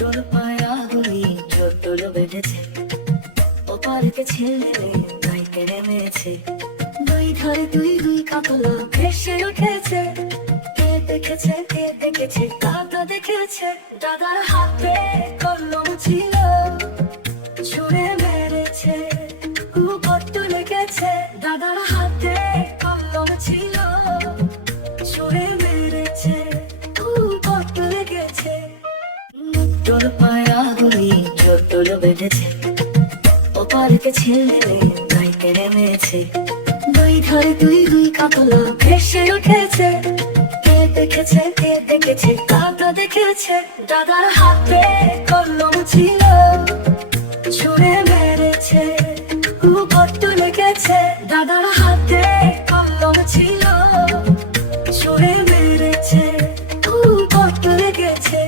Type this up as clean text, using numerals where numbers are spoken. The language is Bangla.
তোর পায়া গুলি জোর বেঁধেছে, ওপারকে ছেলে তাই কেড়ে নিয়েছে। দুই ধরে দুই দুই কাতলা ভেসে উঠেছে। কে দেখেছে দাদা দেখেছে। দাদার হাতে কলম ছিল, ছুঁড়ে মেরেছে, কত লেগেছে। দাদার হাতে কলম ছিল, ছুঁড়ে মেরেছে, কত লেগেছে। তোর পায়া গুলি জোর বেঁধেছে, ওপারকে ছেলে তাই কেড়ে নিয়েছে। দুই ধরে দুই দুই কাতলা ভেসে উঠেছে। কে দেখেছে দাদা দেখেছে। দাদার হাতে কলম ছিল, ছুঁড়ে মেরেছে, কত লেগেছে। দাদার হাতে কলম ছিল, ছুঁড়ে মেরেছে, কত লেগেছে।